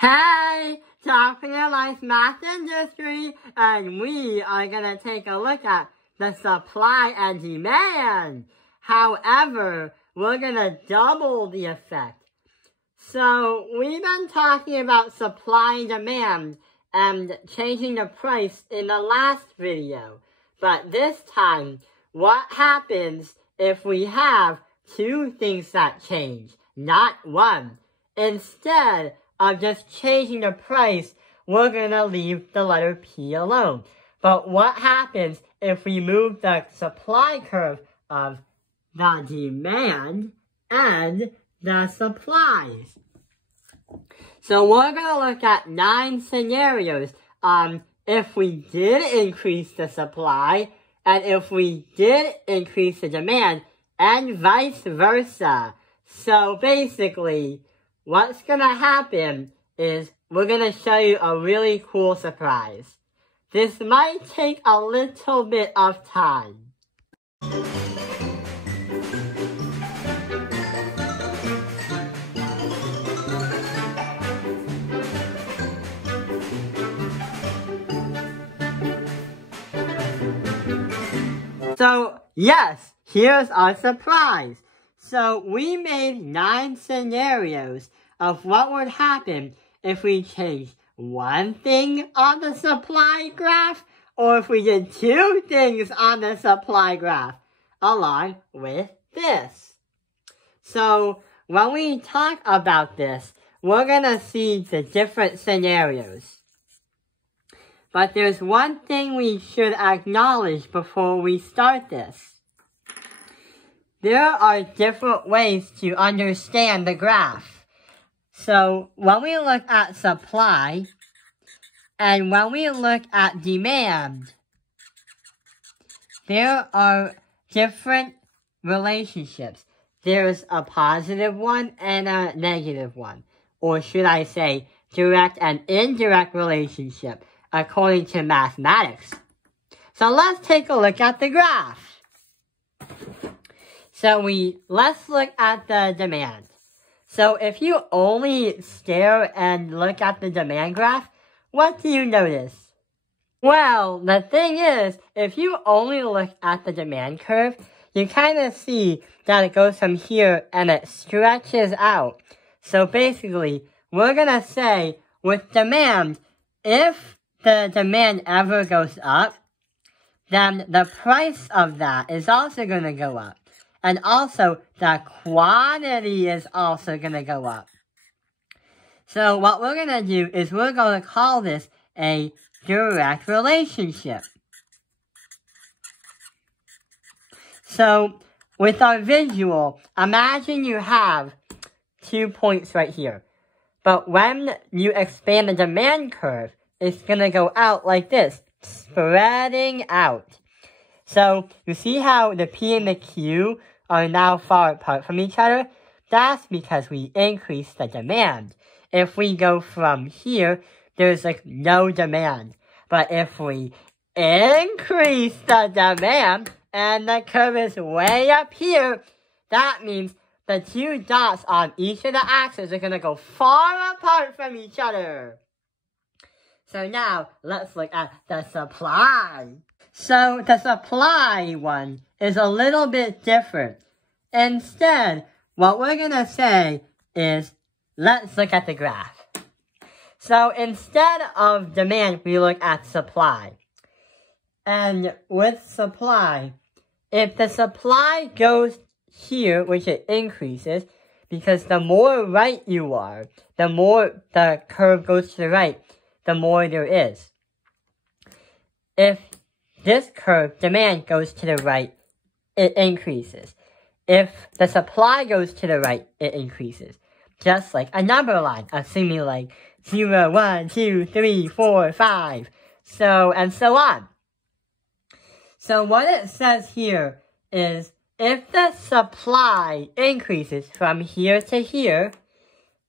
Hey, talking about math industry, and we are gonna take a look at the supply and demand. However, we're gonna double the effect. So, we've been talking about supply and demand and changing the price in the last video. But this time, what happens if we have two things that change, not one? Instead of just changing the price, we're gonna leave the letter P alone. But what happens if we move the supply curve of the demand and the supplies? So we're gonna look at 9 scenarios on if we did increase the supply and if we did increase the demand and vice versa. So basically, what's gonna happen is we're gonna show you a really cool surprise. This might take a little bit of time. So, yes, here's our surprise. So, we made 9 scenarios of what would happen if we changed one thing on the supply graph or if we did 2 things on the supply graph along with this. So, when we talk about this, we're gonna see the different scenarios. But there's one thing we should acknowledge before we start this. There are different ways to understand the graph. So when we look at supply and when we look at demand, there are different relationships. There's a positive one and a negative one. Or should I say, direct and indirect relationship, according to mathematics. So let's take a look at the graph. So let's look at the demand. So if you only stare and look at the demand graph, what do you notice? Well, the thing is, if you only look at the demand curve, you kind of see that it goes from here and it stretches out. So basically, we're gonna say with demand, if the demand ever goes up, then the price of that is also going to go up. And also, the quantity is also going to go up. So what we're going to do is we're going to call this a direct relationship. So with our visual, imagine you have 2 points right here. But when you expand the demand curve, it's gonna go out like this, spreading out. So, you see how the P and the Q are now far apart from each other? That's because we increased the demand. If we go from here, there's like no demand. But if we increase the demand, and the curve is way up here, that means the 2 dots on each of the axes are gonna go far apart from each other. So now, let's look at the supply. So the supply one is a little bit different. Instead, what we're gonna say is, let's look at the graph. So instead of demand, we look at supply. And with supply, if the supply goes here, which it increases, because the more right you are, the more the curve goes to the right, the more there is. If this curve, demand, goes to the right, it increases. If the supply goes to the right, it increases. Just like a number line, assuming like 0, 1, 2, 3, 4, 5, so and so on. So what it says here is, if the supply increases from here to here,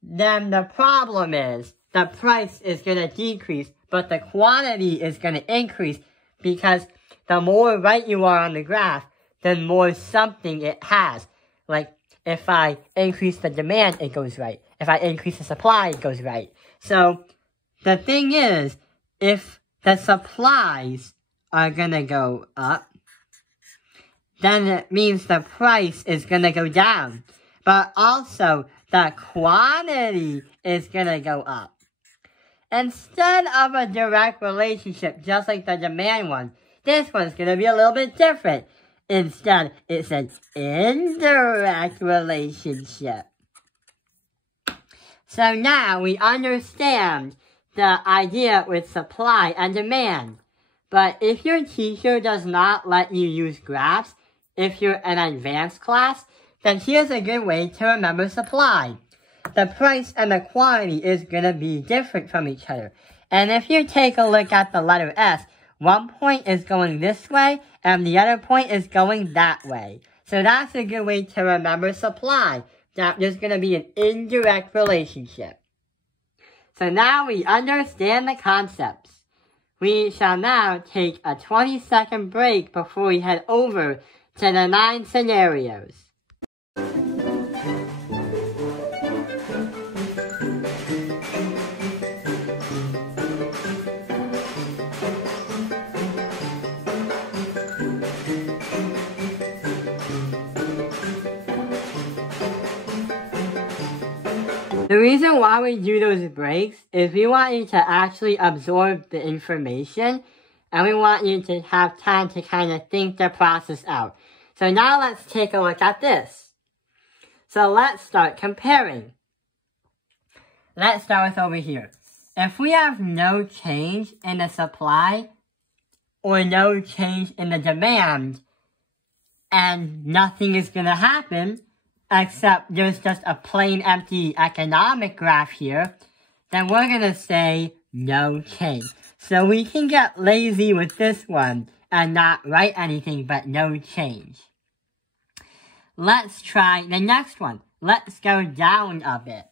then the problem is, the price is going to decrease, but the quantity is going to increase because the more right you are on the graph, the more something it has. Like, if I increase the demand, it goes right. If I increase the supply, it goes right. So the thing is, if the supplies are gonna go up, then it means the price is gonna go down. But also, the quantity is gonna go up. Instead of a direct relationship, just like the demand one, this one's gonna be a little bit different. Instead, it's an indirect relationship. So now we understand the idea with supply and demand. But if your teacher does not let you use graphs, if you're an advanced class, then here's a good way to remember supply. The price and the quantity is going to be different from each other. And if you take a look at the letter S, one point is going this way, and the other point is going that way. So that's a good way to remember supply. That there's going to be an indirect relationship. So now we understand the concepts. We shall now take a 20-second break before we head over to the 9 scenarios. The reason why we do those breaks is we want you to actually absorb the information, and we want you to have time to kind of think the process out. So now let's take a look at this. So let's start comparing. Let's start with over here. If we have no change in the supply or no change in the demand, and nothing is going to happen, except there's just a plain empty economic graph here, then we're going to say no change. So we can get lazy with this one and not write anything but no change. Let's try the next one. Let's go down a bit.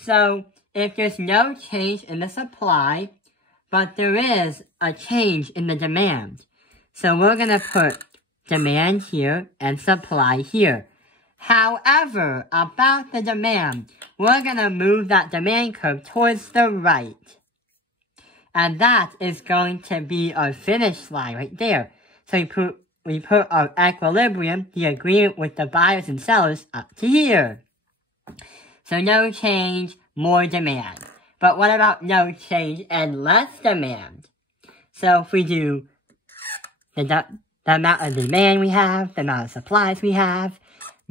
So if there's no change in the supply, but there is a change in the demand. So we're going to put demand here and supply here. However, about the demand, we're going to move that demand curve towards the right. And that is going to be our finish line right there. So we put our equilibrium, the agreement with the buyers and sellers, up to here. So no change, more demand. But what about no change and less demand? So if we do the amount of demand we have, the amount of supplies we have,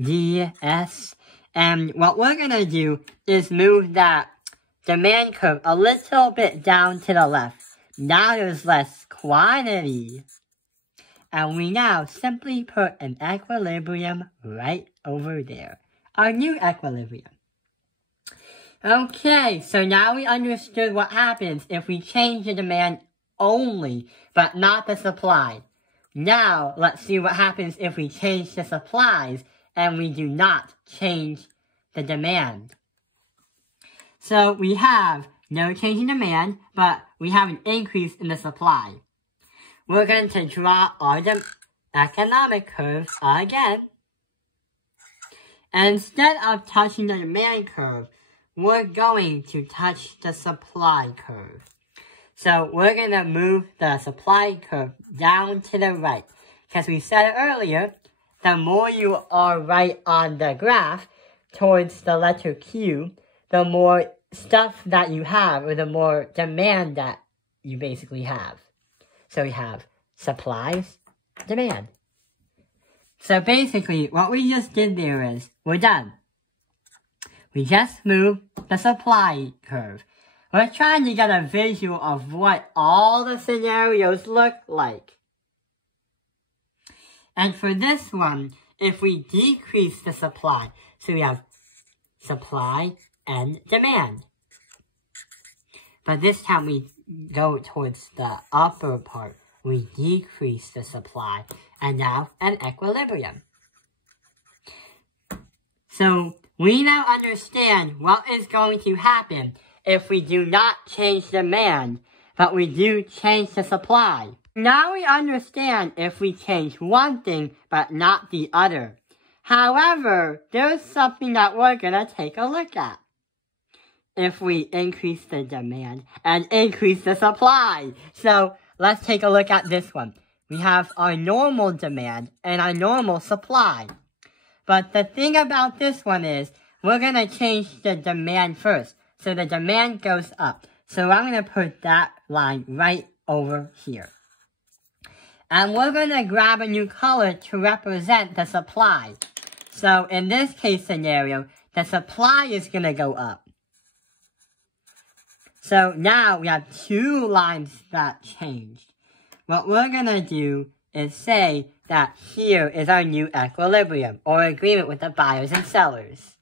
DS, and what we're going to do is move that demand curve a little bit down to the left. Now there's less quantity. And we now simply put an equilibrium right over there. Our new equilibrium. Okay, so now we understood what happens if we change the demand only, but not the supply. Now, let's see what happens if we change the supplies and we do not change the demand. So we have no change in demand, but we have an increase in the supply. We're going to draw our economic curve again. And instead of touching the demand curve, we're going to touch the supply curve. So we're going to move the supply curve down to the right. Because we said earlier, the more you are right on the graph towards the letter Q, the more stuff that you have, or the more demand that you basically have. So we have supplies, demand. So basically, what we just did there is, we're done. We just moved the supply curve. We're trying to get a visual of what all the scenarios look like. And for this one, if we decrease the supply, so we have supply and demand. But this time we go towards the upper part. We decrease the supply, and now an equilibrium. So we now understand what is going to happen if we do not change demand, but we do change the supply. Now we understand if we change one thing, but not the other. However, there's something that we're going to take a look at. if we increase the demand and increase the supply. So let's take a look at this one. We have our normal demand and our normal supply. But the thing about this one is we're going to change the demand first. So the demand goes up. So I'm going to put that line right over here. And we're going to grab a new color to represent the supply. So in this case scenario, the supply is going to go up. So now we have two lines that changed. What we're going to do is say that here is our new equilibrium, or agreement with the buyers and sellers.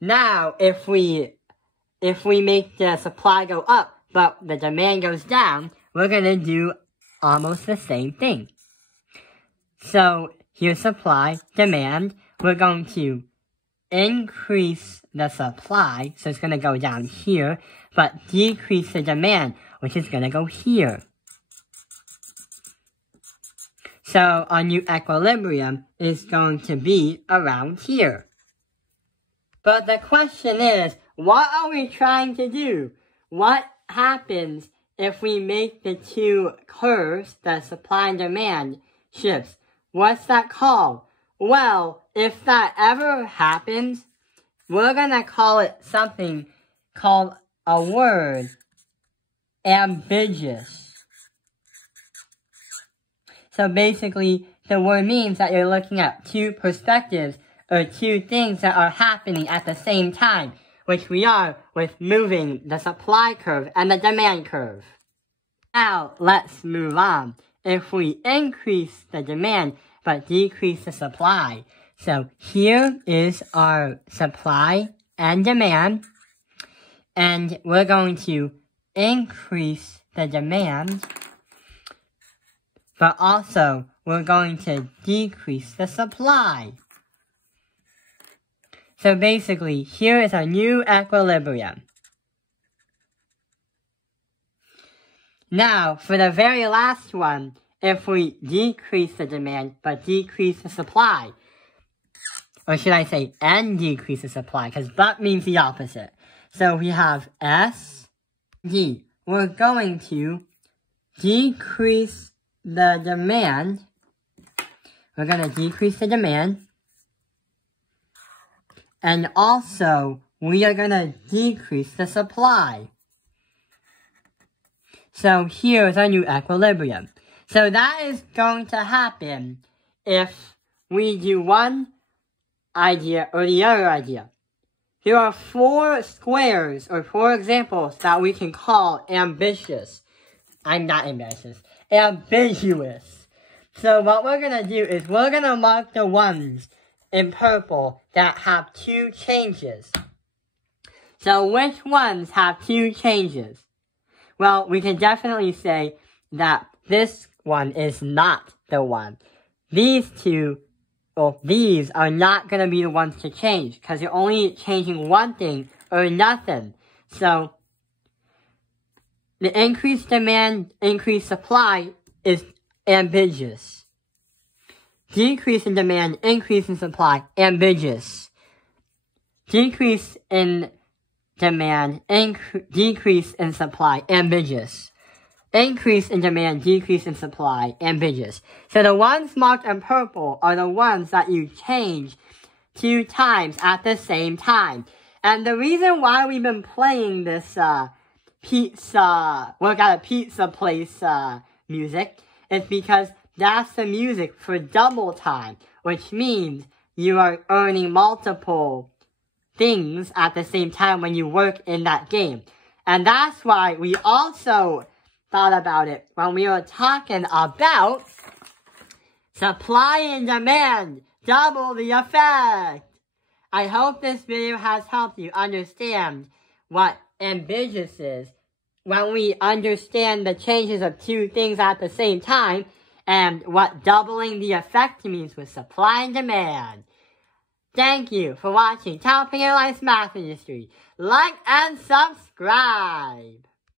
Now, if we make the supply go up, but the demand goes down, we're going to do almost the same thing. So, here's supply, demand. We're going to increase the supply, so it's going to go down here, but decrease the demand, which is going to go here. So our new equilibrium is going to be around here. But the question is, what are we trying to do? What happens if we make the two curves, the supply and demand shifts? What's that called? Well, if that ever happens, we're going to call it something called a word, ambiguous. So basically, the word means that you're looking at two perspectives or two things that are happening at the same time, which we are with moving the supply curve and the demand curve. Now, let's move on. If we increase the demand but decrease the supply, so here is our supply and demand, and we're going to increase the demand, but also we're going to decrease the supply. So basically, here is our new equilibrium. Now, for the very last one, if we decrease the demand but decrease the supply, or should I say, and decrease the supply, because but means the opposite. So we have S, D. We're going to decrease the demand. We're going to decrease the demand. And also, we are going to decrease the supply. So here's our new equilibrium. So that is going to happen if we do one idea or the other idea. There are 4 squares or 4 examples that we can call ambitious. I'm not ambitious. Ambiguous. So what we're going to do is we're going to mark the ones in purple that have 2 changes. So which ones have 2 changes? Well, we can definitely say that this one is not the one. These two, well, these are not going to be the ones to change because you're only changing one thing or nothing. So the increased demand, increased supply is ambiguous. Decrease in demand, increase in supply, ambiguous. Decrease in demand, decrease in supply, ambiguous. Increase in demand, decrease in supply, ambiguous. So the ones marked in purple are the ones that you change 2 times at the same time. And the reason why we've been playing this work at a pizza place music is because that's the music for double time, which means you are earning multiple things at the same time when you work in that game. And that's why we also thought about it when we were talking about supply and demand, double the effect. I hope this video has helped you understand what ambiguous is when we understand the changes of 2 things at the same time and what doubling the effect means with supply and demand. Thank you for watching Townping Airlines Math Industry. Like and subscribe.